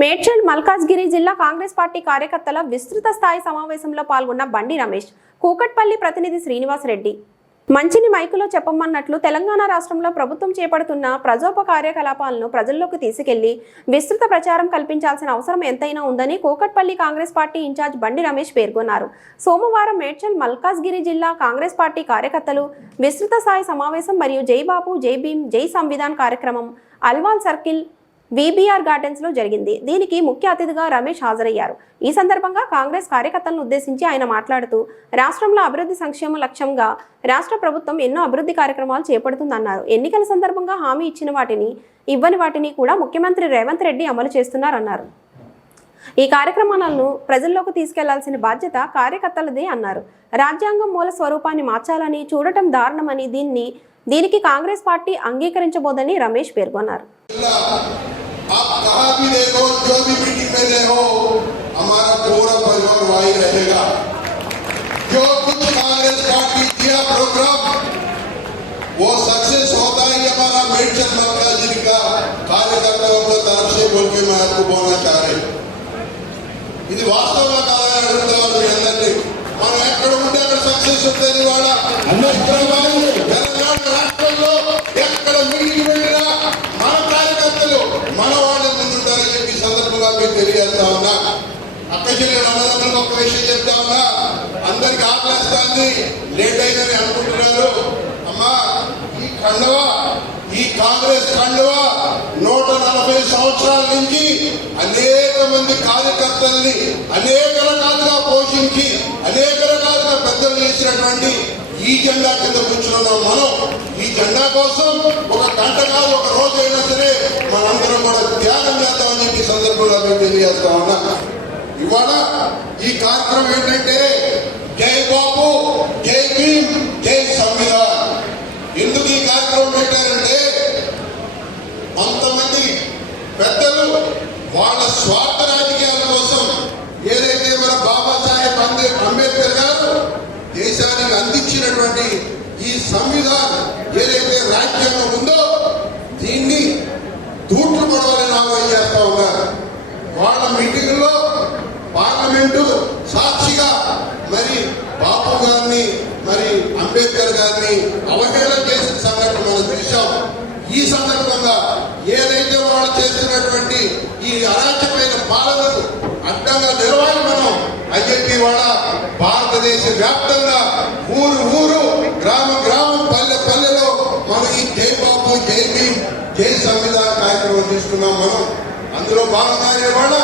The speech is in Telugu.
మేడ్చల్ మల్కాజ్గిరి జిల్లా కాంగ్రెస్ పార్టీ కార్యకర్తల విస్తృత స్థాయి సమావేశంలో పాల్గొన్న బండి రమేష్ కూకట్పల్లి ప్రతినిధి శ్రీనివాస్ రెడ్డి. మంచిని మైకులో చెప్పమన్నట్లు తెలంగాణ రాష్ట్రంలో ప్రభుత్వం చేపడుతున్న ప్రజోప కార్యకలాపాలను ప్రజల్లోకి తీసుకెళ్ళి విస్తృత ప్రచారం కల్పించాల్సిన అవసరం ఎంతైనా ఉందని కూకట్పల్లి కాంగ్రెస్ పార్టీ ఇన్ఛార్జ్ బండి రమేష్ పేర్కొన్నారు. సోమవారం మేడ్చల్ మల్కాజ్గిరి జిల్లా కాంగ్రెస్ పార్టీ కార్యకర్తలు విస్తృత స్థాయి సమావేశం మరియు జైబాబు జై భీమ్ జై సంవిధాన్ కార్యక్రమం అల్వాల్ సర్కిల్ బీబీఆర్ గార్డెన్స్లో జరిగింది. దీనికి ముఖ్య అతిథిగా రమేష్ హాజరయ్యారు. ఈ సందర్భంగా కాంగ్రెస్ కార్యకర్తలను ఉద్దేశించి ఆయన మాట్లాడుతూ రాష్ట్రంలో అభివృద్ధి సంక్షేమ లక్ష్యంగా రాష్ట్ర ప్రభుత్వం ఎన్నో అభివృద్ధి కార్యక్రమాలు చేపడుతుందన్నారు. ఎన్నికల సందర్భంగా హామీ ఇచ్చిన వాటిని ఇవ్వని వాటిని కూడా ముఖ్యమంత్రి రేవంత్ రెడ్డి అమలు చేస్తున్నారన్నారు. ఈ కార్యక్రమాలను ప్రజల్లోకి తీసుకెళ్ళాల్సిన బాధ్యత కార్యకర్తలదే అన్నారు. రాజ్యాంగం మూల స్వరూపాన్ని మార్చాలని చూడటం దారుణమని దీన్ని దీనికి కాంగ్రెస్ పార్టీ అంగీకరించబోదని రమేష్ పేర్కొన్నారు. आप कहा भी देखो जो भी मीटिंग में रहो हमारा पूरा परिवार वही रहेगा जो कुछ कांग्रेस पार्टी किया प्रोग्राम वो सक्सेस होता है ये हमारा मेडचल मल्काजी का कार्यकर्ताओं की तरफ से बोल के मैं आपको बोलना चाह रही हूं. ఇది వాస్తవంగా కాదని అడుగుతున్నాను మీ అందరినీ మనం ఎక్కడ ఉంటే అక్కడ సక్సెస్ ఉంటుంది వాళ్ళ తెలంగాణ తెలియజేస్తా ఉన్నా. అక్క చెల్లెలు అన్నదమ్ములకు ఒక విషయం చెప్తా ఉన్నా. అందరికి ఆకలిస్తుంది. లేట్ అయిందని అనుకుంటున్నారు. అమ్మా ఈ కండవా ఈ కాంగ్రెస్ కండవ నూట నలభై సంవత్సరాల నుంచి అనేక మంది కార్యకర్తల్ని అనేక రకాలుగా పోషించి అనేక రకాలుగా పెద్దలు చేసినటువంటి ఈ జెండా కింద కూర్చున్నాం మనం. ఈ జెండా కోసం ఒక గంట కాదు ఒక రోజు అయినా సరే మనందరం కూడా త్యాగం చేద్దాం. తెలియజేస్తా ఉన్నా ఇవాళ ఈ కార్యక్రమం ఏంటంటే జై బాబు జై భీమ్ జై సంవిధాన్. ఎందుకు ఈ కార్యక్రమం పెట్టారంటే కొంతమంది పెద్దలు వాళ్ళ స్వార్థ రాజకీయాల కోసం ఏదైతే మన బాబాసాహెబ్ అంబే అంబేద్కర్ గారు దేశానికి అందించినటువంటి ఈ సంవిధానం ఏదైతే రాజ్యాంగం పార్లమెంటు సాక్షిగా మరి బాపు గారిని మరి అంబేద్కర్ గారిని అవహేళన చేసిన సంఘటన మనం చూసాం ఈ సందర్భంగా ఏదైతే వాళ్ళు చేసినటువంటి ఈ అరాచకమైన పాలనకు అడ్డంగా నిలవాలి మనం అని వాడ వాళ్ళ భారతదేశ వ్యాప్తంగా ఊరు ఊరు గ్రామ గ్రామం పల్లె పల్లెలో మనం ఈ జై బాబు జై భీమ్ జై సంవిధాన కార్యక్రమం తీసుకున్నాం మనం. అందులో భాగంగా వాళ్ళ